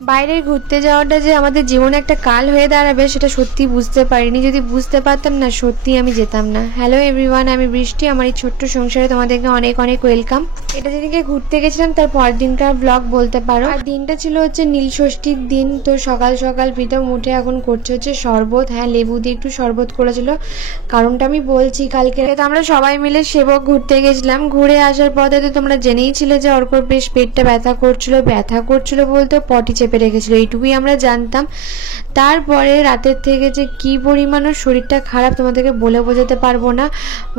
বাইরে ঘুরতে যাওয়াটা যে আমাদের জীবনে একটা কাল হয়ে দাঁড়াবে সেটা সত্যি বুঝতে পারিনি। যদি বুঝতে পারতাম না সত্যি আমি যেতাম না। হ্যালো এভরিওয়ান, আমি বৃষ্টি। আমার এই ছোট্ট সংসারে তোমাদেরকে অনেক অনেক ওয়েলকাম। এটা যেদিনকে ঘুরতে গেছিলাম তার পরের দিনকার ব্লগ বলতে পারো। আর দিনটা ছিল হচ্ছে নীল ষষ্ঠীর দিন। তো সকাল সকাল প্রীতম উঠে এখন করছে হচ্ছে শরবত। হ্যাঁ, লেবু দিয়ে একটু শরবত করেছিল। কারণটা আমি বলছি, কালকে তো আমরা সবাই মিলে সেবক ঘুরতে গেছিলাম। ঘুরে আসার পথে তো তোমরা জেনেইছিলে যে অর্কর বেশ পেটটা ব্যথা করছিল বলতে পটি চেপে রেখেছিল, এইটুকুই আমরা জানতাম। তারপরে রাতের থেকে যে কি পরিমাণ ওর শরীরটা খারাপ তোমাদেরকে বলে বোঝাতে পারবো না।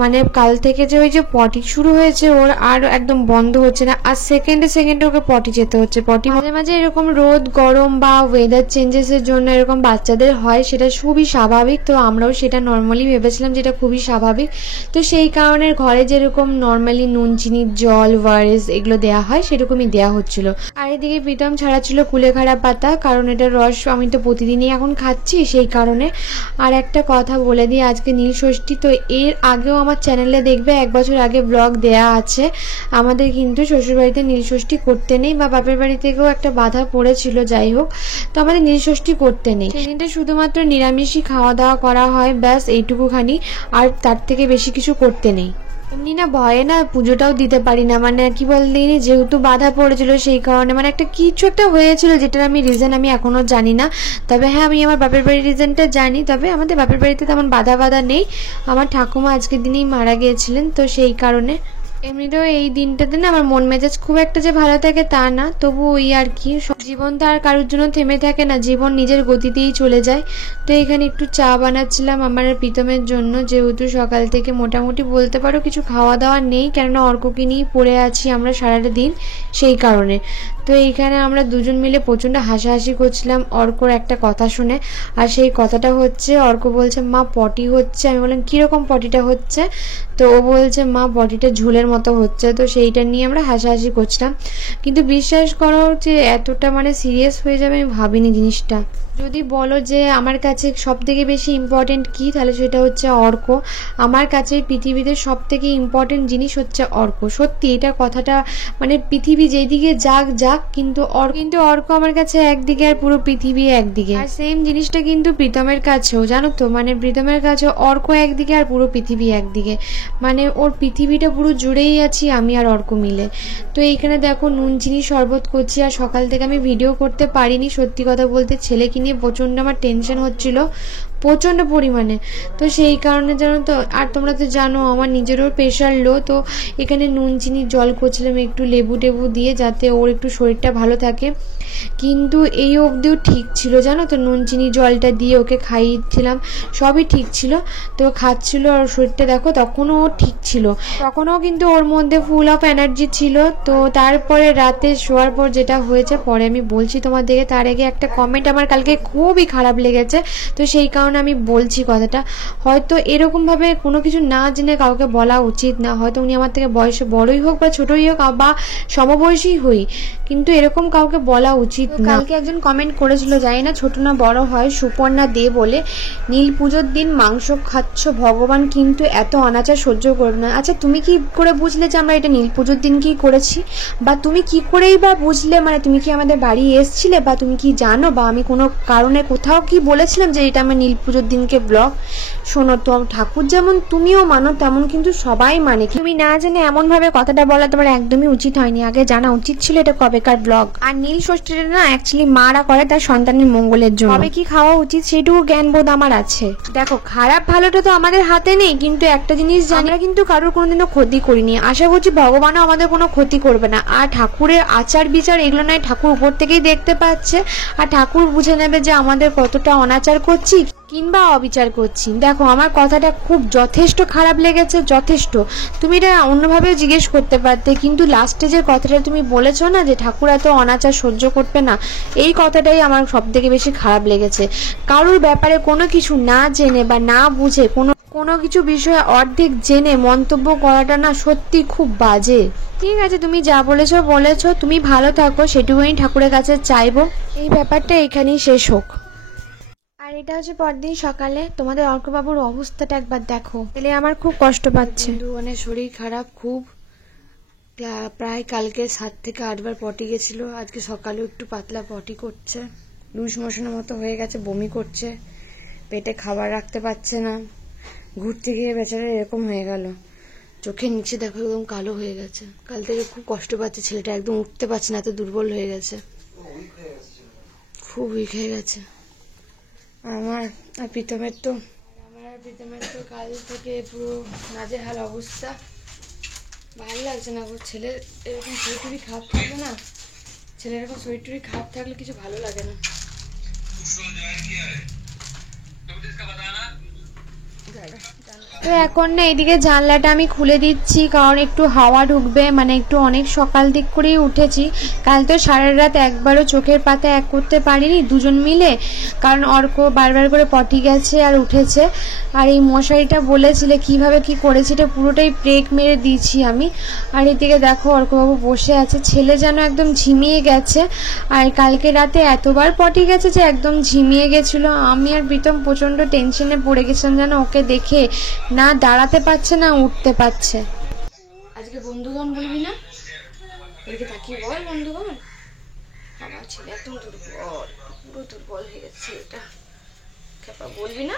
মানে কাল থেকে যে ওই যে পটি শুরু হয়েছে ওর আর একদম বন্ধ হচ্ছে না। আর সেকেন্ডে সেকেন্ডে ওকে পটি যেতে হচ্ছে। পটি মাঝে মাঝে এরকম রোদ গরম বা ওয়েদার চেঞ্জেসের জন্য এরকম বাচ্চাদের হয়, সেটা খুবই স্বাভাবিক। তো আমরাও সেটা নর্মালি ভেবেছিলাম যেটা খুবই স্বাভাবিক। তো সেই কারণে ঘরে যেরকম নর্মালি নুন চিনির জল ওয়ারেস এগুলো দেওয়া হয় সেরকমই দেওয়া হচ্ছিল। আর এদিকে প্রীতম ছাড়া ছিল কুলেখাড়া পাতা, কারণ এটার রস আমি তো প্রতিদিনই এখন খাচ্ছি সেই কারণে। আর একটা কথা বলে দিই, আজকে নীল ষষ্ঠী। তো এর আগেও আমার চ্যানেলে দেখবে 1 বছর আগে ব্লগ দেয়া আছে। আমাদের কিন্তু শ্বশুরবাড়িতে নীল ষষ্ঠী করতে নেই, বা বাপের বাড়ি থেকেও একটা বাধা পড়েছিল, যাই হোক। তো আমাদের নীল ষষ্ঠী করতে নেই। সেই দিনটা শুধুমাত্র নিরামিষই খাওয়া দাওয়া করা হয়, ব্যাস এইটুকুখানি। আর তার থেকে বেশি কিছু করতে নেই। এমনি না ভয়ে না পুজোটাও দিতে পারি না, মানে কি বলতে যেহেতু বাধা পড়েছিল সেই কারণে, মানে একটা কিছু একটা হয়েছিল যেটার আমি রিজন আমি এখনো জানি না। তবে হ্যাঁ, আমি আমার বাপের বাড়ির রিজনটা জানি। তবে আমাদের বাপের বাড়িতে তেমন বাধা নেই। আমার ঠাকুমা আজকের দিনেই মারা গিয়েছিলেন, তো সেই কারণে। এমনিতেও এই দিনটাতে না আমার মন মেজাজ খুব একটা যে ভালো থাকে তা না, তবু ওই আর কি। জীবন তো আর কারোর জন্য থেমে থাকে না, জীবন নিজের গতিতেই চলে যায়। তো এখানে একটু চা বানাচ্ছিলাম আমার প্রীতমের জন্য, যেহেতু সকাল থেকে মোটামুটি বলতে পারো কিছু খাওয়া দাওয়া নেই, কেননা অর্ককে নিয়েই পড়ে আছি আমরা সারাটা দিন, সেই কারণে। তো এইখানে আমরা দুজন মিলে প্রচণ্ড হাসাহাসি করছিলাম অর্কর একটা কথা শুনে। আর সেই কথাটা হচ্ছে, অর্ক বলছে মা পটি হচ্ছে। আমি বললাম কীরকম পটিটা হচ্ছে? তো ও বলছে মা পটিটা ঝুলের মতো হচ্ছে। তো সেইটা নিয়ে আমরা হাসাহাসি করছিলাম। কিন্তু বিশ্বাস করো যে এতটা মানে সিরিয়াস হয়ে যাবে আমি ভাবিনি জিনিসটা। যদি বলো যে আমার কাছে সব থেকে বেশি ইম্পর্টেন্ট কী, তাহলে সেটা হচ্ছে অর্ক। আমার কাছে পৃথিবীতে সব থেকে ইম্পর্টেন্ট জিনিস হচ্ছে অর্ক। সত্যি এটা কথাটা, মানে পৃথিবী যেদিকে যাক কিন্তু অর্ক আমার কাছে একদিকে আর পুরো পৃথিবী একদিকে। আর সেম জিনিসটা কিন্তু প্রীতমের কাছেও, জানো তো, মানে প্রীতমের কাছে অর্ক একদিকে আর পুরো পৃথিবী একদিকে। মানে ওর পৃথিবীটা পুরো জুড়েই আছি আমি আর অর্ক মিলে। তো এইখানে দেখো নুন চিনি শরবত করছি। আর সকাল থেকে আমি ভিডিও করতে পারিনি, সত্যি কথা বলতে ছেলেকে নিয়ে প্রচণ্ড আমার টেনশন হচ্ছিল, প্রচণ্ড পরিমাণে। তো সেই কারণে জানো তো, আর তোমরা তো জানো আমার নিজেরও প্রেশার লো। তো এখানে নুন চিনির জল করছিলাম একটু লেবু টেবু দিয়ে, যাতে ওর একটু শরীরটা ভালো থাকে। কিন্তু এই অবধিও ঠিক ছিল, জানো তো, নুন চিনি জলটা দিয়ে ওকে খাইয়েছিলাম, সবই ঠিক ছিল। তো খাচ্ছিল আর শরীরটা দেখো তখনও ঠিক ছিল, তখনও কিন্তু ওর মধ্যে ফুল অফ এনার্জি ছিল। তো তারপরে রাতে শোয়ার পর যেটা হয়েছে পরে আমি বলছি তোমাদেরকে। তার আগে একটা কমেন্ট আমার কালকে খুবই খারাপ লেগেছে, তো সেই কারণে আমি বলছি কথাটা। হয়তো এরকমভাবে কোনো কিছু না জেনে কাউকে বলা উচিত না। হয়তো উনি আমার থেকে বয়সে বড়ই হোক বা ছোটই হোক বা সমবয়সী হই, কিন্তু এরকম কাউকে বলা উচিত না। কালকে একজন কমেন্ট করেছিল, জানি না ছোট না বড় হয়, সুপর্ণা দে বলে, নীল পুজোর দিন মাংস খাচ্ছ ভগবান কিন্তু এত অনাচার সহ্য করবে না। আচ্ছা তুমি কি করে বুঝলে যে আমরা এটা নীল পুজোর দিন কি করেছি? বা তুমি কি করেই বা বুঝলে? মানে তুমি কি আমাদের বাড়ি এসছিলে, বা তুমি কি জানো, বা আমি কোনো কারণে কোথাও কি বলেছিলাম যে এটা আমার নীল পুজোর দিনকে ব্লগ? শোনো তো, ঠাকুর যেমন তুমিও মানো তেমন কিন্তু সবাই মানে। তুমি না জেনে এমন ভাবে কথাটা বলা তোমার একদমই উচিত হয়নি। আগে জানা উচিত ছিল এটা কবেকার ব্লগ। আর নীল ষষ্ঠীটা না অ্যাকচুয়ালি মারা করে তার সন্তানের মঙ্গলের জন্য। কবে কি খাওয়া উচিত সেটুকু জ্ঞান বোধ আমার আছে। দেখো খারাপ ভালোটা তো আমাদের হাতে নেই, কিন্তু একটা জিনিস জানি, আমরা কিন্তু কারোর কোনোদিনও ক্ষতি করিনি। আশা করছি ভগবানও আমাদের কোনো ক্ষতি করবে না। আর ঠাকুরের আচার বিচার এগুলো নয়, ঠাকুর উপর থেকেই দেখতে পাচ্ছে। আর ঠাকুর বুঝে নেবে যে আমাদের কতটা অনাচার করছি কিংবা অবিচার করছি। দেখো আমার কথাটা খুব যথেষ্ট খারাপ লেগেছে, যথেষ্ট। তুমি এটা অন্যভাবে জিজ্ঞেস করতে পারতে, কিন্তু লাস্টে যে কথাটা তুমি বলেছো না যে ঠাকুর এত অনাচার সহ্য করবে না, এই কথাটাই আমার সব থেকে বেশি খারাপ লেগেছে। কারোর ব্যাপারে কোনো কিছু না জেনে বা না বুঝে কোনো কিছু বিষয়ে অর্ধেক জেনে মন্তব্য করাটা না সত্যি খুব বাজে। ঠিক আছে, তুমি যা বলেছো, তুমি ভালো থাকো, সেটুকুই ঠাকুরের কাছে চাইবো। এই ব্যাপারটা এখানেই শেষ হোক। আর এটা হচ্ছে পরদিন সকালে। তোমাদের অর্কবাবুর অবস্থাটা একবার দেখো, এলে আমার খুব কষ্ট পাচ্ছে। মানে শরীর খারাপ খুব, প্রায় কালকে 7 থেকে 8 বার পটি গেছিল। আজকে সকালেও একটু পাতলা পটি করছে, লুজ মোশনের মতো হয়ে গেছে, বমি করছে, পেটে খাবার রাখতে পারছে না। ঘুরতে গিয়ে বেচারা এরকম হয়ে গেল, চোখের নিচে দেখো একদম কালো হয়ে গেছে। কাল থেকে খুব কষ্ট পাচ্ছে ছেলেটা, একদম উঠতে পারছে না, এত দুর্বল হয়ে গেছে, খুব উইক হয়ে গেছে। আমার আর প্রীতমের তো কাল থেকে পুরো নাজেহাল অবস্থা। ভালো লাগছে না গো, ছেলের এরকম শরীর টরীর খারাপ থাকলে না, ছেলের এরকম শরীর টরীর খারাপ থাকলে কিছু ভালো লাগে না। তো এখন না এদিকে জানলাটা আমি খুলে দিচ্ছি, কারণ একটু হাওয়া ঢুকবে, মানে একটু অনেক সকাল দিক করেই উঠেছি। কাল তো সারা রাত একবারও চোখের পাতা এক করতে পারিনি দুজন মিলে, কারণ অর্ক বারবার করে পটি গেছে আর উঠেছে। আর এই মশারিটা বলেছিলে কিভাবে কি করেছি, এটা পুরোটাই ব্রেক মেরে দিয়েছি আমি। আর এদিকে দেখো অর্কবাবু বসে আছে, ছেলে যেন একদম ঝিমিয়ে গেছে। আর কালকে রাতে এতবার পটি গেছে যে একদম ঝিমিয়ে গেছিল। আমি আর প্রীতম প্রচন্ড টেনশনে পড়ে গেছিলাম যেন ওকে দেখে, না দাঁড়াতে পারছে না উঠতে পারছে। আজকে বন্ধুগণ বলবি না, এদিকে তাকিয়ে বল বন্ধুগণ। আমার ছেলে একদম দুর্বল, পুরো দুর্বল হয়ে গেছে এটা, খেপা বলবি না?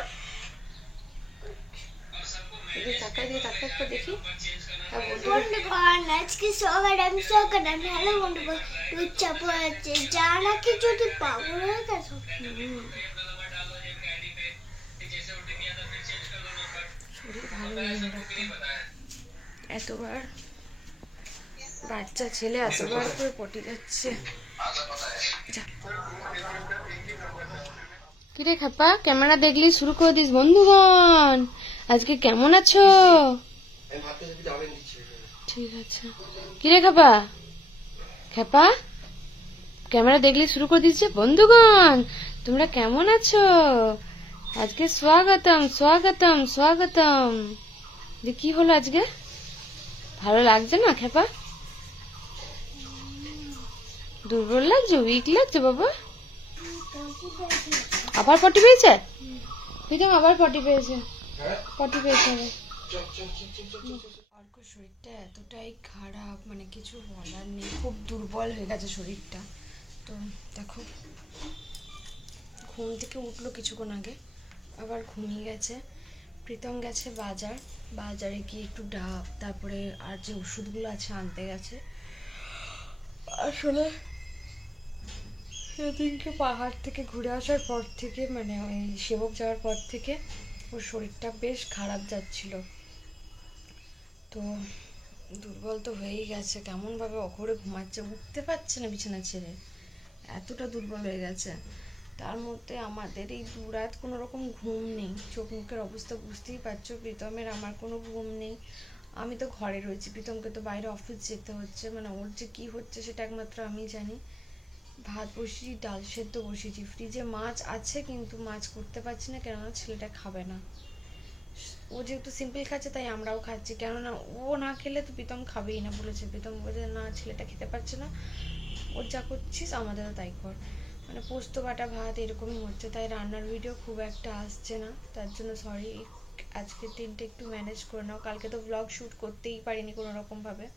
তাকাই দিয়ে তাকা একটু দেখি। আজকে সকালে আমি হ্যালো বন্ধুগণ, লুচ্চা পড়েছে জানাকে যদি পাগল হয়ে গেছে। এতবার বাচ্চা ছেলে এতবার করে পটি যাচ্ছে। কিরে খাপা, ক্যামেরা দেখলি শুরু করে দিস। বন্ধুগণ আজকে কেমন আছো? ঠিক আছে। কিরে খাপা, খেপা ক্যামেরা দেখলি শুরু করে দিচ্ছে। বন্ধুগণ তোমরা কেমন আছো? আজকে স্বাগতম স্বাগতম স্বাগতম। কি হলো আজকে, ভালো লাগছে না খেপা? দুর্বল লাগছে, উইক লাগছে বাবা? আবার পটি পেয়েছে? প্রীতম আবার পটি পেয়েছে, পটি পেয়েছে। অর্ক শরীরটা এতটাই খারাপ, মানে কিছু বলার নেই, খুব দুর্বল হয়ে গেছে শরীরটা। তো দেখো ঘুম থেকে উঠলো কিছুক্ষণ আগে, আবার ঘুমিয়ে গেছে। প্রীতম গেছে বাজারে গিয়ে একটু ডাব, তারপরে আর যে ওষুধগুলো আছে আনতে গেছে। আসলে সেদিনকে পাহাড় থেকে ঘুরে আসার পর থেকে, মানে ওই সেবক যাওয়ার পর থেকে ওর শরীরটা বেশ খারাপ যাচ্ছিল। তো দুর্বল তো হয়েই গেছে, কেমনভাবে অঘরে ঘুমাচ্ছে, উঠতে পারছে না বিছানা ছেড়ে, এতটা দুর্বল হয়ে গেছে। তার মধ্যে আমাদের এই 2 রাত কোনো রকম ঘুম নেই, চোখ মুখের অবস্থা বুঝতেই পারছো। প্রীতমের আমার কোনো ঘুম নেই, আমি তো ঘরে রয়েছি, প্রীতমকে তো বাইরে অফিস যেতে হচ্ছে। মানে ওর যে কি হচ্ছে সেটা একমাত্র আমি জানি। ভাত বসিয়েছি, ডাল সেদ্ধ বসিয়েছি, ফ্রিজে মাছ আছে কিন্তু মাছ করতে পারছি না, কেননা ছেলেটা খাবে না। ও যেহেতু সিম্পল খাচ্ছে তাই আমরাও খাচ্ছি, কেননা ও না খেলে তো প্রীতম খাবেই না বলেছে। প্রীতম বলেছে না ছেলেটা খেতে পারছে না, ওর যা করছিস আমাদেরও তাই কর। মানে পোস্ত বাটা ভাত এরকমই হচ্ছে, তাই রান্নার ভিডিও খুব একটা আসছে না, তার জন্য সরি। আজকের দিনটা একটু ম্যানেজ করে নাও, কালকে তো ব্লগ শ্যুট করতেই পারিনি কোনো রকম ভাবে।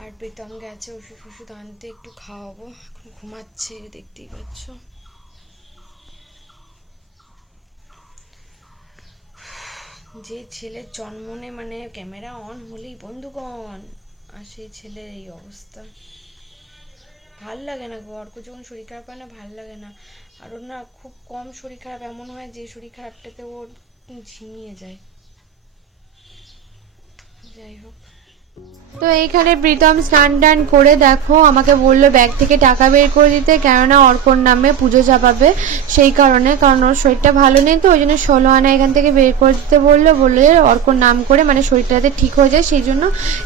আর প্রীতম গেছে ওষুধ আনতে, একটু খাওয়াবো, এখন ঘুমাচ্ছে দেখতেই পাচ্ছ। যে ছেলের জন্মনে মানে ক্যামেরা অন হলেই বন্ধুগণ, আর সেই ছেলের এই অবস্থা, ভাল লাগে না গো। অর্ক যখন শরীর খারাপ হয় না ভাল লাগে না। আর ওর না খুব কম শরীর খারাপ এমন হয় যে শরীর খারাপটাতে ওর ঝিমিয়ে যায়। যাই হোক, তো এইখানে প্রীতম স্নান টান করে দেখো আমাকে বললো ব্যাগ থেকে টাকা বের করে দিতে, কেননা অর্কর নামে পুজো চাপাবে, সেই কারণে, কারণ ওর শরীরটা ভালো নেই, তো ওই জন্য 16 আনা এখান থেকে বের করে দিতে বললো অর্কর নাম করে, মানে শরীরটা যাতে ঠিক হয়ে যায় সেই জন্য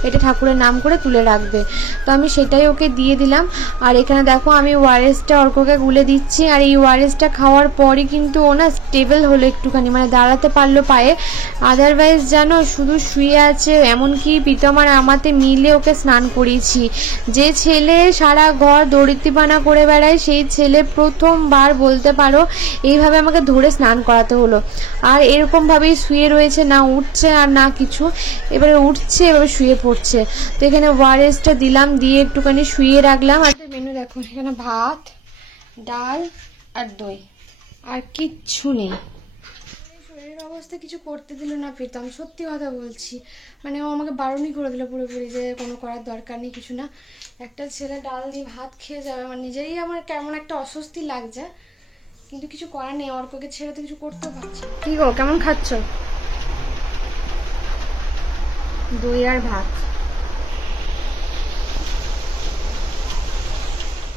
এটা ঠাকুরের নাম করে তুলে রাখবে। তো আমি সেটাই ওকে দিয়ে দিলাম। আর এখানে দেখো আমি ওআরএসটা অর্ককে গুলে দিচ্ছি, আর এই ওআরএসটা খাওয়ার পরই কিন্তু ও না স্টেবল হলো একটুখানি, মানে দাঁড়াতে পারলো পায়ে, আদারওয়াইজ জানো শুধু শুয়ে আছে। এমনকি প্রীতম আর জামাতে মিলে ওকে স্নান করিয়েছি। যে ছেলে সারা ঘর দড়িতিপানা করে বেড়ায় সেই ছেলে প্রথমবার বলতে পারো এইভাবে আমাকে ধরে স্নান করাতে হলো। আর এরকমভাবেই শুয়ে রয়েছে, না উঠছে আর না কিছু। এবারে উঠছে, এবারে শুয়ে পড়ছে। তো এখানে ওয়ারেসটা দিলাম, দিয়ে একটুখানি শুয়ে রাখলাম। আর মেনু দেখো, এখানে ভাত, ডাল আর দই, আর কিচ্ছু নেই। শরীরের অবস্থা কিছু করতে দিল না প্রীতম, সত্যি কথা বলছি। মানে ও আমাকে বারণই করে দিল পুরোপুরি যে কোনো করার দরকার নেই, কিছু না। একটা ছেলে ডাল দিয়ে ভাত খেয়ে যাবে, আমার নিজেরই আমার কেমন একটা অস্বস্তি লাগছে, কিন্তু কিছু করার নেই। অর্ককে ছেড়ে তো কিছু করতেও পারছি না। কি গো, কেমন খাচ্ছ? দই আর ভাত।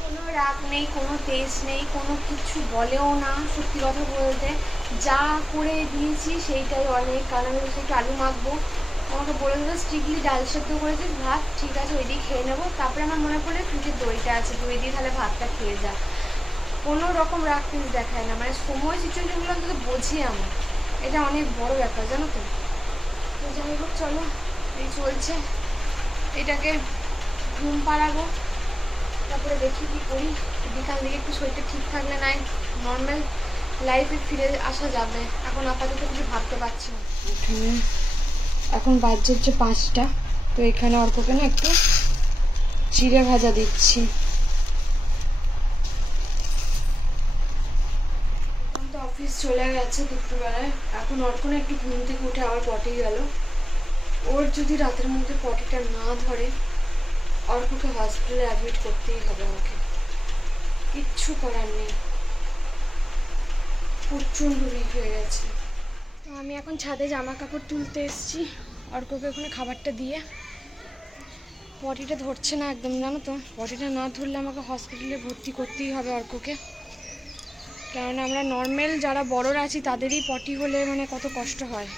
কোনো রাগ নেই, কোনো তেজ নেই, কোনো কিছু বলেও না। সত্যি কথা বলতে যা করে দিয়েছি সেইটাই অনেক। কারণ আমি একটু আলু মাখবো, আমাকে বলে দিল স্ট্রিক্টলি ডাল সেদ্ধ করেছে, ভাত ঠিক আছে ওই দিয়ে খেয়ে নেবো। তারপরে আমার মনে পড়লে ফ্রিজের দইটা আছে, দই দিয়ে তাহলে ভাতটা খেয়ে যা। কোনো রকম রাগ তেজ দেখায় না, মানে সময় সিচুয়েশনগুলো অন্তত বোঝে আমার। এটা অনেক বড় ব্যাপার জানো তো। তো যাই হোক চলো, এই চলছে। এটাকে ঘুম পাড়াবো, তারপরে দেখি কি করি। বিকাল দিকে একটু শরীরটা ঠিক থাকলে নাই নর্মাল লাইফে ফিরে আসা যাবে। এখন আপাতত কিছু ভাবতে পারছি না। এখানে এখন বাজছে হচ্ছে 5টা। তো এখানে অর্ককে না একটু চিড়ে ভাজা দিচ্ছি। এখন তো অফিস চলে গেছে দুপুরবেলায়। এখন অর্ক না একটু ঘুম থেকে উঠে আবার পটি গেল। ওর যদি রাতের মধ্যে পটিটা না ধরে অর্ককে হসপিটালে অ্যাডমিট করতেই হবে আমাকে, কিচ্ছু করার নেই। প্রচণ্ড উইক হয়ে গেছে। তো আমি এখন ছাদে জামা কাপড় তুলতে এসেছি অর্ককে ওখানে খাবারটা দিয়ে। পটিটা ধরছে না একদম জানো তো। পটিটা না ধরলে আমাকে হসপিটালে ভর্তি করতেই হবে অর্ককে। কারণ আমরা নর্মাল যারা বড়রা আছি তাদেরই পটি হলে মানে কত কষ্ট হয়,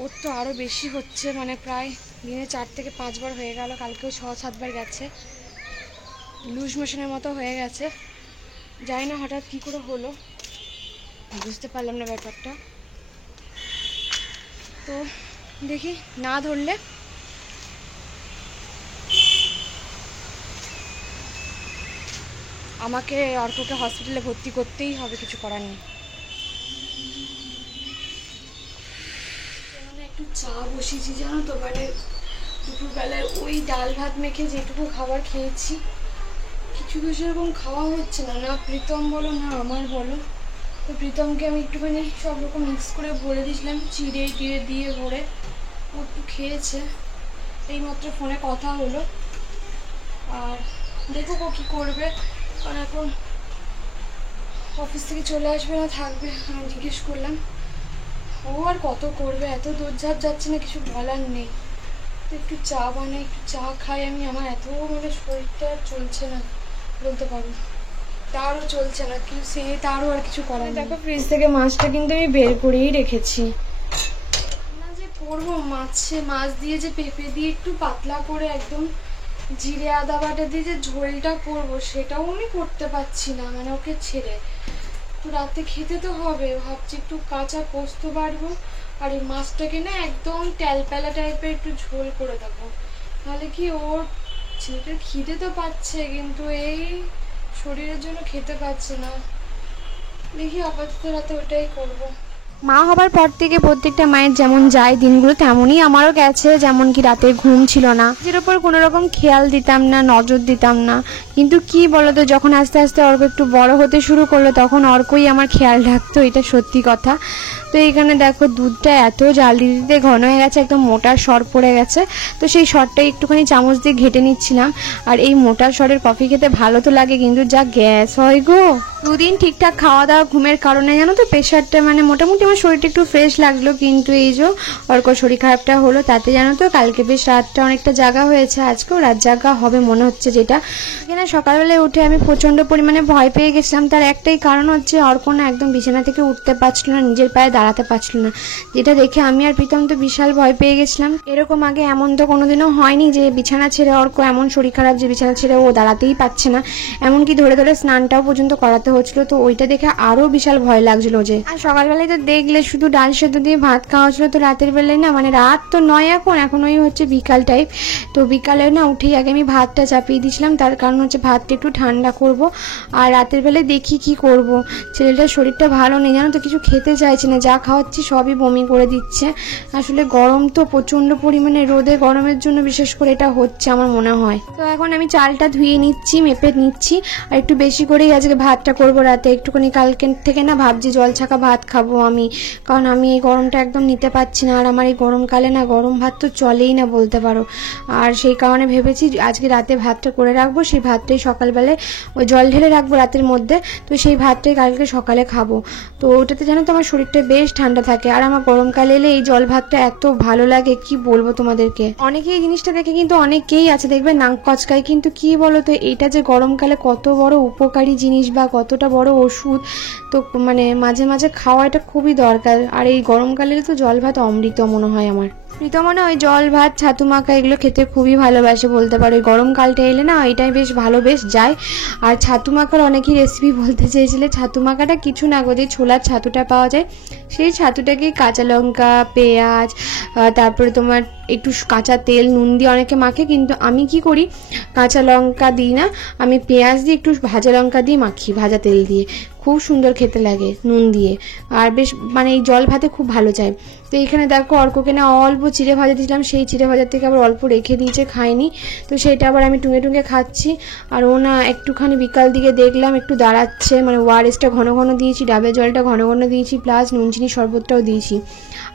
ওর তো আরও বেশি হচ্ছে। মানে প্রায় দিনে 4 থেকে 5 বার হয়ে গেল, কালকেও 6-7 বার গেছে। লুজ মোশনের মতো হয়ে গেছে। জানি না হঠাৎ কী করে হলো, বুঝতে পারলাম না ব্যাপারটা। তো দেখি না ধরলে আমাকে অর্ককে হসপিটালে ভর্তি করতেই হবে, কিছু করার নেই। একটু চা বসিয়েছি জানো তো, মানে দুপুরবেলায় ওই ডাল ভাত মেখে যেটুকু খাবার খেয়েছি কিছু তো সেরকম খাওয়া হচ্ছে না, না প্রীতম বলো না আমার বলো। তো প্রীতমকে আমি একটুখানি সব রকম মিক্স করে ভরে দিয়েছিলাম, চিড়ে টিড়ে দিয়ে ভরে। ও একটু খেয়েছে, এইমাত্র ফোনে কথা হলো। আর দেখো ও কী করবে, কারণ এখন অফিস থেকে চলে আসবে না থাকবে, আমি জিজ্ঞেস করলাম। ও আর কত করবে, এত দৌড়ঝাঁপ যাচ্ছে না, কিছু বলার নেই। তো একটু চা বানাই, একটু চা খাই আমি। আমার এত মানে শরীরটা চলছে না বলতে পারো, তারও চলছে না কি সে, তারও আর কিছু করার নেই। দেখো ফ্রিজ থেকে মাছটা কিন্তু আমি বের করেই রেখেছি। না যে করবো মাছ দিয়ে যে পেঁপে দিয়ে একটু পাতলা করে একদম জিরে আদা বাটা দিয়ে যে ঝোলটা করবো সেটাও আমি করতে পারছি না, মানে ওকে ছেড়ে। তো রাতে খেতে তো হবে, ভাবছি একটু কাঁচা পোস্ত বাড়বো আর এই মাছটাকে না একদম তেলপেলা টাইপের একটু ঝোল করে দেবো। তাহলে কি ওর ছেলেটার খিদে তো পাচ্ছে, কিন্তু এই শরীরের জন্য খেতে পাচ্ছে না। দেখি আপাতত রাতে ওটাই করবো। মা হবার পর থেকে প্রত্যেকটা মায়ের যেমন যায় দিনগুলো তেমনই আমারও গেছে। যেমন কি রাতে ঘুম ছিল না, নিজের ওপর কোনো রকম খেয়াল দিতাম না, নজর দিতাম না। কিন্তু কি বলতো, যখন আস্তে আস্তে অর্ক একটু বড় হতে শুরু করলো তখন অর্কই আমার খেয়াল রাখতো, এটা সত্যি কথা। তো এইখানে দেখো দুধটা এত জাল দিতে দিতে ঘন হয়ে গেছে, একদম মোটার সর পড়ে গেছে। তো সেই সরটাই একটুখানি চামচ দিয়ে ঘেটে নিচ্ছিলাম। আর এই মোটার সরের কফি খেতে ভালো তো লাগে, কিন্তু যা গ্যাস হয় গো। 2 দিন ঠিকঠাক খাওয়া দাওয়া ঘুমের কারণে জানো তো প্রেশারটা মানে মোটামুটি আমার শরীরটা একটু ফ্রেশ লাগলো। কিন্তু এই যে অর্ক শরীর খারাপটা হলো তাতে জানো তো কালকে বেশ রাতটা অনেকটা জাগা হয়েছে, আজকেও রাত জাগা হবে মনে হচ্ছে। যেটা এখানে সকালবেলায় উঠে আমি প্রচণ্ড পরিমাণে ভয় পেয়ে গেছিলাম। তার একটাই কারণ হচ্ছে অর্ক না একদম বিছানা থেকে উঠতে পারছিল না, নিজের পায়ে দাঁড়াতে পারছিল না। যেটা দেখে আমি আর প্রীতম তো বিশাল ভয় পেয়ে গেছিলাম। এরকম আগে এমন তো কোনোদিনও হয়নি যে বিছানা ছেড়ে অর্ক এমন শরীর খারাপ যে বিছানা ছেড়ে ও দাঁড়াতেই পারছে না, এমনকি ধরে ধরে স্নানটাও পর্যন্ত করাতে হচ্ছিল। তো ওইটা দেখে আরও বিশাল ভয় লাগছিল যে। আর সকালবেলায় তো দেখলে শুধু ডাল সেদ্ধ দিয়ে ভাত খাওয়া ছিল। তো রাতের বেলায় না, মানে রাত তো নয়, এখন ওই হচ্ছে বিকাল টাইপ। তো বিকালে না উঠেই আগে আমি ভাতটা চাপিয়ে দিয়েছিলাম, তার কারণ হচ্ছে ভাতটা একটু ঠান্ডা করব। আর রাতের বেলায় দেখি কি করব। ছেলেটার শরীরটা ভালো নেই জানো তো, কিছু খেতে চাইছে না, যা খাওয়াচ্ছি সবই বমি করে দিচ্ছে। আসলে গরম তো প্রচণ্ড পরিমাণে, রোদে গরমের জন্য বিশেষ করে এটা হচ্ছে আমার মনে হয়। তো এখন আমি চালটা ধুয়ে নিচ্ছি, মেপে নিচ্ছি, আর একটু বেশি করেই আজকে ভাতটা করব রাতে একটুখানি। কালকে থেকে না ভাবছি জল ছাকা ভাত খাবো আমি, কারণ আমি এই গরমটা একদম নিতে পারছি না। আর আমার এই গরমকালে না গরম ভাত তো চলেই না বলতে পারো। আর সেই কারণে ভেবেছি আজকে রাতে ভাতটা করে রাখবো, সেই ভাতটাই সকালবেলায় ওই জল ঢেলে রাখবো রাতের মধ্যে। তো সেই ভাতটাই কালকে সকালে খাবো। তো ওটাতে জানো তো আমার শরীরটা বেশ ঠান্ডা থাকে। আর আমার গরমকালে এলে এই জল ভাতটা এত ভালো লাগে, কি বলবো তোমাদেরকে। অনেকেই এই জিনিসটা দেখে কিন্তু অনেকেই আছে দেখবে নাক কচকায়, কিন্তু কি বলো তো, এটা যে গরমকালে কত বড় উপকারী জিনিস বা কতটা বড় ওষুধ, তো মানে মাঝে মাঝে খাওয়া এটা খুবই দরকার। আর এই গরমকালে তো জল ভাত অমৃত মনে হয় আমার। প্রীতম না ওই জল ভাত ছাতু মাখা এগুলো খেতে খুবই ভালোবাসে বলতে পারো। এই গরমকালটা এলে না এটাই বেশ ভালো বেশ যায়। আর ছাতু মাখার অনেকই রেসিপি বলতে চেয়েছিলে। ছাতু মাখাটা কিছু না গো, যে ছোলার ছাতুটা পাওয়া যায় সেই ছাতুটাকে কাঁচা লঙ্কা, পেঁয়াজ, তারপরে তোমার একটু কাঁচা তেল, নুন দিয়ে অনেকে মাখে, কিন্তু আমি কি করি কাঁচা লঙ্কা দিই না, আমি পেঁয়াজ দিয়ে একটু ভাজা লঙ্কা দিয়ে মাখি, ভাজা তেল দিয়ে, খুব সুন্দর খেতে লাগে নুন দিয়ে। আর বেশ মানে এই জল ভাতে খুব ভালো যায়। তো এখানে দেখো অর্ককে না অল্প চিড়ে ভাজা দিয়েছিলাম, সেই চিড়ে ভাজার থেকে আবার অল্প রেখে দিয়েছে, খায়নি। তো সেইটা আবার আমি টুঙে টুঙে খাচ্ছি। আর ও না একটুখানি বিকাল দিকে দেখলাম একটু দাঁড়াচ্ছে, মানে ওআরএসটা ঘন ঘন দিয়েছি, ডাবের জলটা ঘন ঘন দিয়েছি, প্লাস নুন চিনি শরবতটাও দিয়েছি।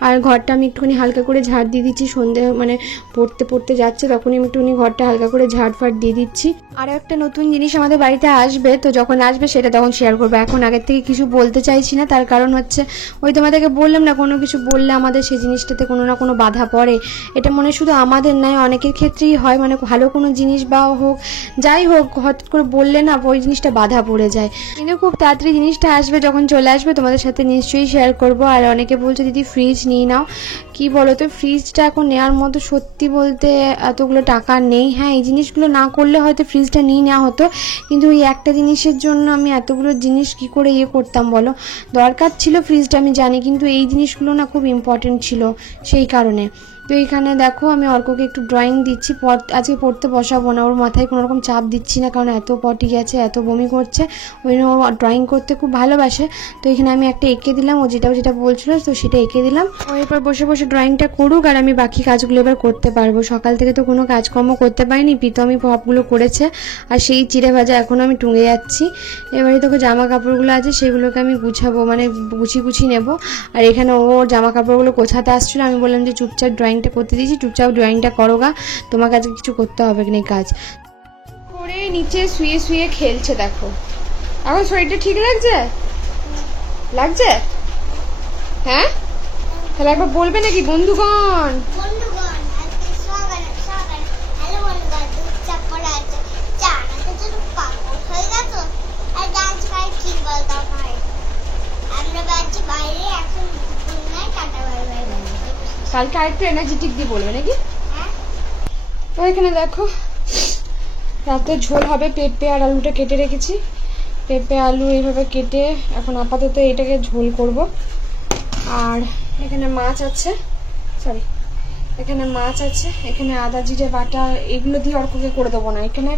আর ঘরটা আমি একটুখানি হালকা করে ঝাড় দিয়ে দিচ্ছি, সন্ধে মানে পড়তে পড়তে যাচ্ছে তখনই আমি একটুখানি ঘরটা হালকা করে ঝাড় ফাট দিয়ে দিচ্ছি। আর একটা নতুন জিনিস আমাদের বাড়িতে আসবে, তো যখন আসবে সেটা তখন শেয়ার করবো। এখন আগের থেকে কিছু বলতে চাইছি না, তার কারণ হচ্ছে ওই তোমাদেরকে বললাম না, কোনো কিছু বললে আমাদের সেই জিনিসটাতে কোনো না কোনো বাধা পড়ে। এটা মনে শুধু আমাদের নয়, অনেকের ক্ষেত্রেই হয়, মানে ভালো কোনো জিনিস বা হোক যাই হোক হঠাৎ করে বললে না ওই জিনিসটা বাধা পড়ে যায়। কিন্তু খুব তাড়াতাড়ি জিনিসটা আসবে, যখন চলে আসবে তোমাদের সাথে নিশ্চয়ই শেয়ার করবো। আর অনেকে বলছে দিদি ফ্রিজ নিয়ে নাও, কি বলো তো ফ্রিজটা এখন নেওয়ার মতো সত্যি বলতে এতগুলো টাকা নেই। হ্যাঁ এই জিনিসগুলো না করলে হয়তো ফ্রিজটা নিয়ে নেওয়া হতো, কিন্তু এই একটা জিনিসের জন্য আমি এতগুলো জিনিস কি করে করতাম বলো। দরকার ছিল ফ্রিজটা আমি জানি, কিন্তু এই জিনিসগুলো না খুব ইম্পর্টেন্ট ছিল সেই কারণে। তো এইখানে দেখো আমি অর্ককে একটু ড্রয়িং দিচ্ছি, আজকে পড়তে বসাবো না, ওর মাথায় কোনো রকম চাপ দিচ্ছি না, কারণ এত পটি গেছে, এত বমি করছে, ওই জন্য ও ড্রয়িং করতে খুব ভালোবাসে। তো এখানে আমি একটা এঁকে দিলাম, ও যেটা বলছিল তো সেটা এঁকে দিলাম। ও এরপর বসে বসে ড্রয়িংটা করুক, আর আমি বাকি কাজগুলো এবার করতে পারবো। সকাল থেকে তো কোনো কাজকর্ম করতে পারিনি, প্রীতমই সবগুলো করেছে। আর সেই চিড়ে ভাজা এখনও আমি টুঙে যাচ্ছি। এবারে দেখো জামা কাপড়গুলো আছে সেগুলোকে আমি গুছাবো, মানে গুছিয়ে নেবো। আর এখানে ও জামা কাপড়গুলো গোছাতে আসছিলো, আমি বললাম যে চুপচাপ ড্রয়িংটা করতে দিয়েছি, চুপচাপ ড্রয়িংটা করো গা, তোমাকে আজকে কিছু করতে হবে না কাজ করে। নিচে শুয়ে শুয়ে খেলছে দেখো। এখন শরীরটা ঠিক লাগছে? লাগছে? হ্যাঁ তাহলে একবার বলবে নাকি বন্ধুগণ? বন্ধুগণ আজকে সকালে হ্যালো বন্ধুগণ, দুধ চা পড়া আছে, চা নাতে তো পাগল হয়ে গেছো। আর ডান্স ভাই কি বলতো ভাই, আমরা বাচ্চা বাইরে এখন নাই, টাটা বাই বাই। কালকে আরেকটু এনার্জেটিক দিয়ে বলবে নাকি? হ্যাঁ তো এখানে দেখো রাতে ঝোল হবে, পেঁপে আর আলুটা কেটে রেখেছি, পেঁপে আলু এইভাবে কেটে এখন আপাতত এটাকে ঝোল করব। আর এখানে মাছ আছে, এখানে মাছ আছে, এখানে আদা জিরে বাটা, এগুলো দিয়ে অর্ককে করে দেবো না। এখানে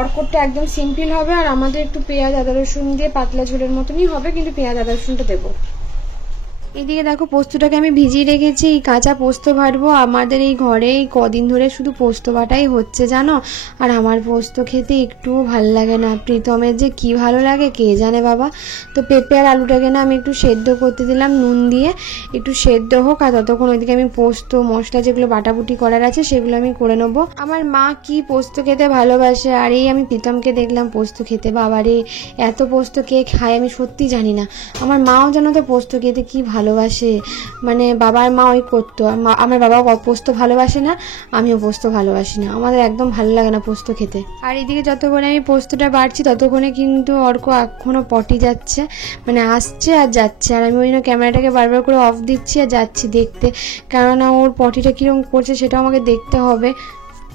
অর্কটা একদম সিম্পল হবে, আর আমাদের একটু পেঁয়াজ আদা রসুন দিয়ে পাতলা ঝোলের মতনই হবে, কিন্তু পেঁয়াজ আদা রসুনটা দেবো। এদিকে দেখো পোস্তটাকে আমি ভিজিয়ে রেখেছি, কাঁচা পোস্ত বাটবো। আমাদের এই ঘরে এই কদিন ধরে শুধু পোস্ত বাটাই হচ্ছে জানো। আর আমার পোস্ত খেতে একটুও ভালো লাগে না, প্রীতমের যে কি ভালো লাগে কে জানে বাবা। তো পেঁপে আর আলুটাকে না আমি একটু সেদ্ধ করতে দিলাম নুন দিয়ে, একটু সেদ্ধ হোক, আর ততক্ষণ ওইদিকে আমি পোস্ত মশলা যেগুলো বাটাবুটি করার আছে সেগুলো আমি করে নেবো। আমার মা কি পোস্ত খেতে ভালোবাসে, আর এই আমি প্রীতমকে দেখলাম পোস্ত খেতে, বাবারে এত পোস্ত কে খায় আমি সত্যি জানি না। আমার মাও জানো তো পোস্ত খেতে কি ভালোবাসে, মানে বাবার মা ওই করতো, আমার বাবাও পোস্ত ভালোবাসে না, আমিও পোস্ত ভালোবাসি না, আমাদের একদম ভালো লাগে না পোস্ত খেতে। আর এদিকে যতক্ষণে আমি পোস্তটা বাড়ছি ততক্ষণে কিন্তু অর্ক এখনো পটি যাচ্ছে, মানে আসছে আর যাচ্ছে। আর আমি ওই জন্য ক্যামেরাটাকে বারবার করে অফ দিচ্ছি আর যাচ্ছি দেখতে, কেননা ওর পটিটা কীরকম করছে সেটাও আমাকে দেখতে হবে।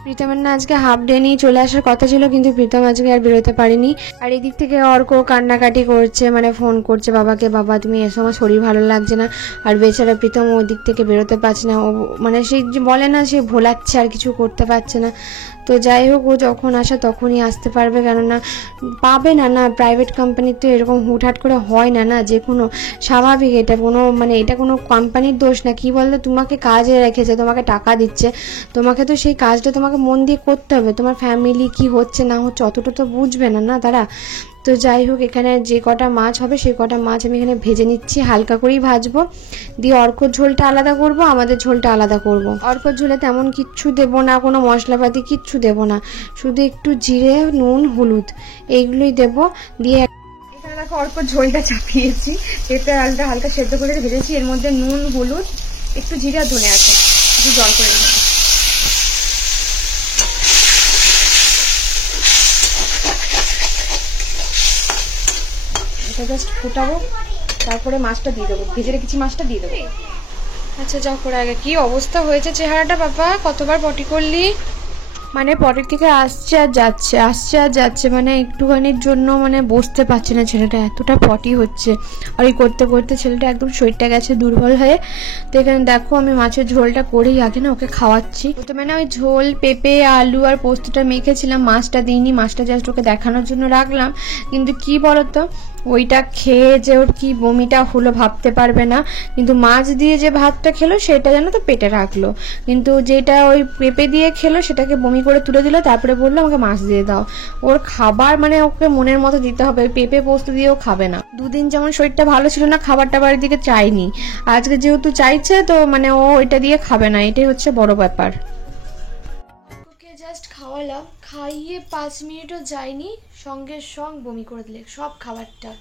প্রীতমের না আজকে হাফ ডে নিয়ে চলে আসার কথা ছিল, কিন্তু প্রীতম আজকে আর বেরোতে পারেনি। আর এদিক থেকে অর্ক কান্নাকাটি করছে, মানে ফোন করছে বাবাকে, বাবা তুমি এসো, আমার শরীর ভালো লাগছে না। আর বেচারা প্রীতম ওই দিক থেকে বেরোতে পারছে না, ও মানে সেই যে বলে না, সে ভোলাচ্ছে আর কিছু করতে পারছে না। তো যাই হোক, ও যখন আসে তখনই আসতে পারবে, কেননা পাবে না, না প্রাইভেট কোম্পানির তো এরকম হুটহাট করে হয় না, না যে কোনো স্বাভাবিক, এটা কোনো মানে এটা কোনো কোম্পানির দোষ না। কি বলতো, তোমাকে কাজে রেখেছে, তোমাকে টাকা দিচ্ছে, তোমাকে তো সেই কাজটা তোমাকে মন দিয়ে করতে হবে। তোমার ফ্যামিলি কি হচ্ছে না হচ্ছে অতটা তো বুঝবে না, না তারা। তো যাই হোক, এখানে যে কটা মাছ হবে সেই কটা মাছ আমি এখানে ভেজে নিচ্ছি, হালকা করেই ভাজবো, দিয়ে অর্কর ঝোলটা আলাদা করব, আমাদের ঝোলটা আলাদা করব। অর্কর ঝোলে তেমন কিচ্ছু দেবো না, কোনো মশলাপাতি কিচ্ছু দেবো না, শুধু একটু জিরে, নুন, হলুদ এইগুলোই দেবো। দিয়ে এখানে দেখো অর্কর ঝোলটা চাপিয়েছি, এতে হালকা হালকা সেদ্ধ করে ভেজেছি, এর মধ্যে নুন, হলুদ, একটু জিরে আর ধনে আছে, একটু জল করে দেবো। এটা জাস্ট ফুটাবো, তারপরে মাছটা দিয়ে দেবো, ভেজে রেখেছি মাছটা দিয়ে দেবো। আচ্ছা যাও করে আগে। কি অবস্থা হয়েছে চেহারাটা বাবা, কতবার পটি করলি? মানে পটির থেকে আসছে আর যাচ্ছে, আসছে আর যাচ্ছে, মানে একটুখানির জন্য মানে বসতে পারছে না ছেলেটা, এতটা পটি হচ্ছে। আর এই করতে করতে ছেলেটা একদম শরীরটা গেছে দুর্বল হয়ে। তো এখানে দেখো আমি মাছের ঝোলটা করেই আগে না ওকে খাওয়াচ্ছি। প্রথমে না ওই ঝোল, পেঁপে, আলু আর পোস্তটা মেখেছিলাম, মাছটা দিইনি, মাছটা জাস্ট ওকে দেখানোর জন্য রাখলাম। কিন্তু কি বলতো, ওইটা খেয়ে যে ওর কি বমিটা হলো ভাবতে পারবে না। কিন্তু মাছ দিয়ে যে ভাতটা খেলো সেটা যেন তো পেটে রাখলো, কিন্তু যেটা ওই পেঁপে দিয়ে খেলো সেটাকে বমি করে তুলে দিল, তারপরে বললো আমাকে মাছ দিয়ে দাও। ওর খাবার মানে ওকে মনের মতো দিতে হবে, পেঁপে পোস্ত দিয়েও খাবে না। দুদিন যেমন শরীরটা ভালো ছিল না, খাবার টাবারের দিকে চাইনি, আজকে যেহেতু চাইছে তো মানে ও এটা দিয়ে খাবে না, এটাই হচ্ছে বড় ব্যাপার। ওকে জাস্ট খাওয়ালাম, খাইয়ে 5 মিনিটও যায়নি, সঙ্গে সঙ্গ বমি করে দিলে সব খাবারটা,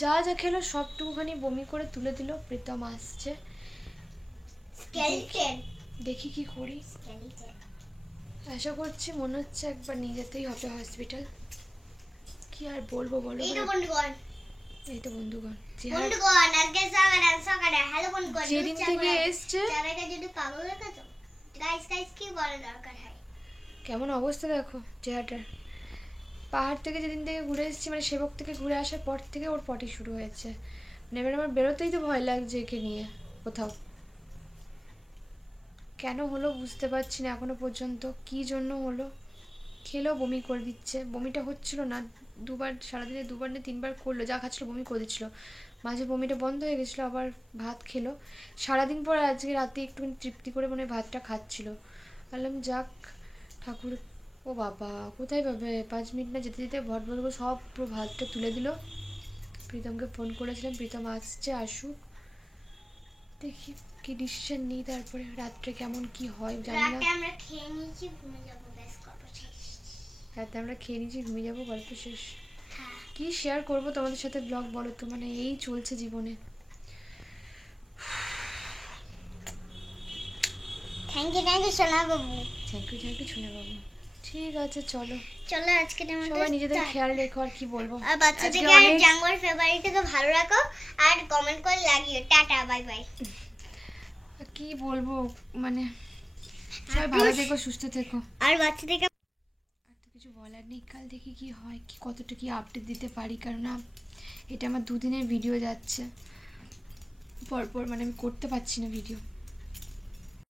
যা যা খেলো সবটুকুখানি বমি করে তুলে দিল। প্রীতম আসছে, দেখি কি করি। আশা করছি, মনে হচ্ছে একবার নিয়ে যেতেই হবে হসপিটাল। কি আর বলবো বলো। এই তো বন্ধুগণ, যেদিন থেকে এসছে কেমন অবস্থা দেখো চেহারাটার। পাহাড় থেকে যেদিন থেকে ঘুরে এসেছি, মানে সেবক থেকে ঘুরে আসার পর থেকে ওর পটি শুরু হয়েছে। মানে এবার আমার বেরোতেই তো ভয় লাগছে একে নিয়ে কোথাও। কেন হলো বুঝতে পারছি না এখনো পর্যন্ত, কি জন্য হলো। খেলেও বমি করে দিচ্ছে, বমিটা হচ্ছিল না, দুবার সারাদিনে 2বার না 3বার করলো, যা খাচ্ছিলো বমি করে দিচ্ছিলো। মাঝে বমিটা বন্ধ হয়ে গেছিলো, আবার ভাত খেলো সারাদিন পর, আজকে রাতে একটুখানি তৃপ্তি করে মানে ভাতটা খাচ্ছিল। বললাম যাক ঠাকুর। ও বাবা, কোথায় পাবে, 5 মিনিট না যেতে যেতে ভট ভট করে সব পুরো ভাতটা তুলে দিল। প্রীতমকে ফোন করেছিলাম, প্রীতম আসছে, আসুক, দেখি কি ডিসিশন নিই, তারপরে রাত্রে কেমন কি হয় জানি না। রাতে আমরা খেয়ে নিয়েছি, ঘুমিয়ে যাবো, গল্প শেষ। কি শেয়ার করবো তোমাদের সাথে ব্লগ বলো তো, মানে এই চলছে জীবনে। থ্যাংক ইউ সোনা বাবু, থ্যাংক ইউ সোনা বাবু। ঠিক আছে চলো আজকে সবাই নিজেদের খেয়াল রেখো, আর কি বলবো। আর বাচ্চাদেরকে আর জানুয়ারি ফেব্রুয়ারি থেকে ভালো রাখো, আর কমেন্ট করে লাগিও। Tata, bye bye. কি বলবো, মানে সবাই ভালো থেকো, সুস্থ থেকো। আর বাচ্চাদেরকে আর তো কিছু বলার নেই, কাল দেখি কি হয়, কি কতটা কি আপডেট দিতে পারি, কারণ এটা আমার 2 দিনের ভিডিও যাচ্ছে পরপর, মানে আমি করতে পারছি না ভিডিও।